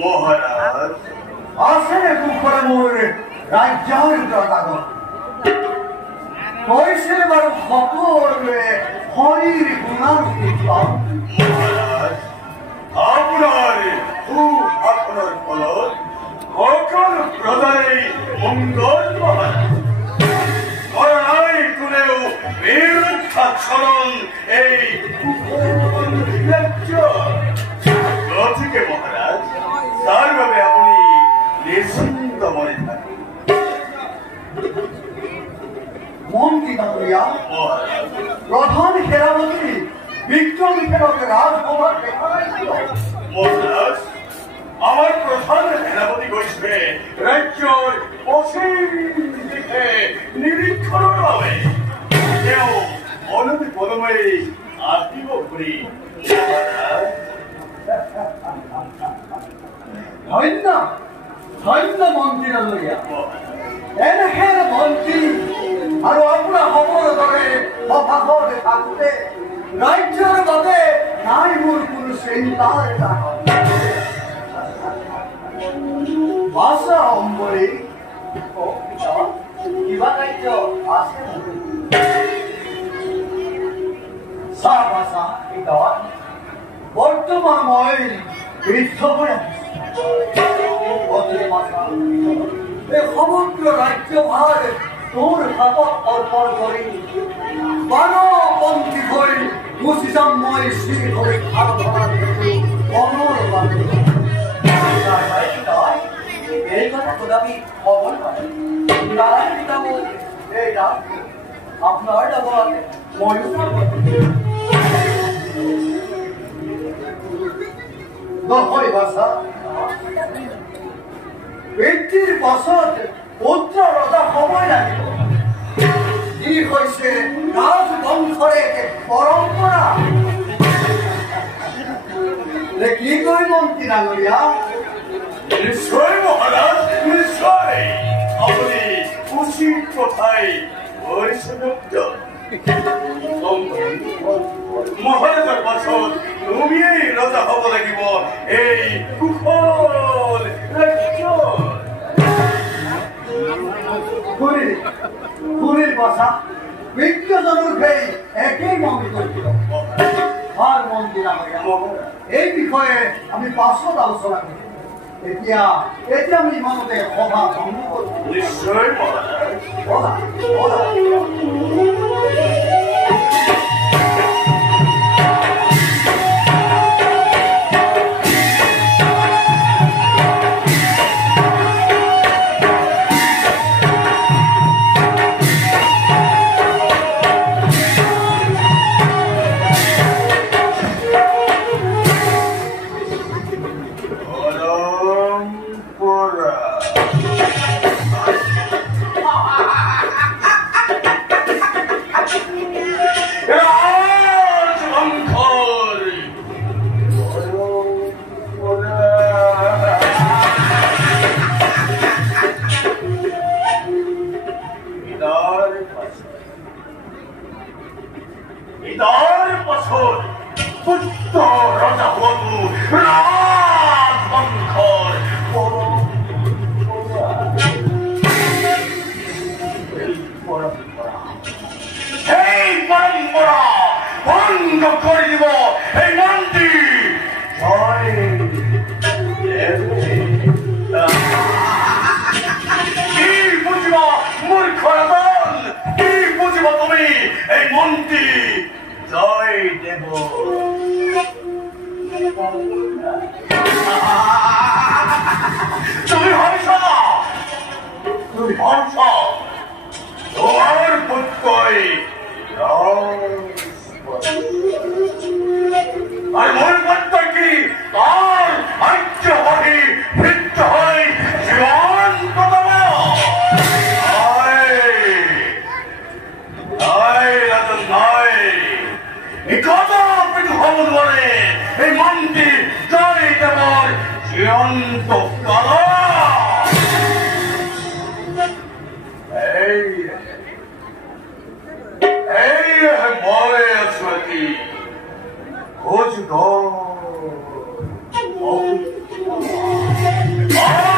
মহারাজ আসেন একটু করে মোরে রাজ্যার জগাগত কইছে বার সকলে হরির গুণান কীর্তন মহারাজ আপনার খুব আপনার ফলত সকল প্রদানে মঙ্গল মহারাজ করোনাই কুলেও বীরক্ষাক্ষরণ এই গতিকে মহারাজ তার ভাবে আপনি নিশ্চিন্ত মনে থাকেন মন্ত্রী দাঁড়িয়া প্রধান সেনাপতি বিক্রমী ফেরত রাজকুমার মহারাজ আমার প্রধান সেনাপতি কইছে রাজ্যের পশ্চিম দিকে নিরীক্ষণ হবে কেউ অনতি পদমে আসিব ঘুরি ধন্য ধন্য মন্ত্রী লইয়া এনেহেন মন্ত্রী আৰু আপোনাৰ খবৰ দৰে সভাসদে থাকোঁতে ৰাজ্যৰ বাবে নাই মোৰ কোনো চিন্তাৰ কাৰণ ভাষা সম্বৰী কিবা কাৰ্য আছে চাহ ভাষা ভিতৰত বৰ্তমান মই বৃদ্ধ হৈ এই সমগ্ৰ ৰাজ্যভাৰ তোৰ হাতত অৰ্পণ কৰি বানপন্থী হৈ গুচি যাম মই শ্ৰী হৈ এই কথা কদাপি হ'ব নোৱাৰে আপোনাৰ লগত ময়ো নহয় বাছা ব্যক্তিৰ পাছত পুত্ৰ ৰজা সময় লাগিব ই হৈছে ৰাজবংশৰে পৰম্পৰা কি কই মন্ত্ৰী নাগৰিয়া নিশ্চয় মহাৰাজ নিশ্চয় আপনি উচিত কথাই বলেছেন মহাৰাজৰ পাছত তুমিয়েই ৰজা হ'ব লাগিব এই কুশল খুরির বসা বিজ্ঞজনের সেই একই মন্ত্রী করেছিল আর মন্ত্রী নাগরিয়া এই বিষয়ে আমি পাছত আলোচনা করি এতিয়া আমি ইমানতে সভা ভংগ কৰোঁ নিশ্চয় মহাৰাজ Oh!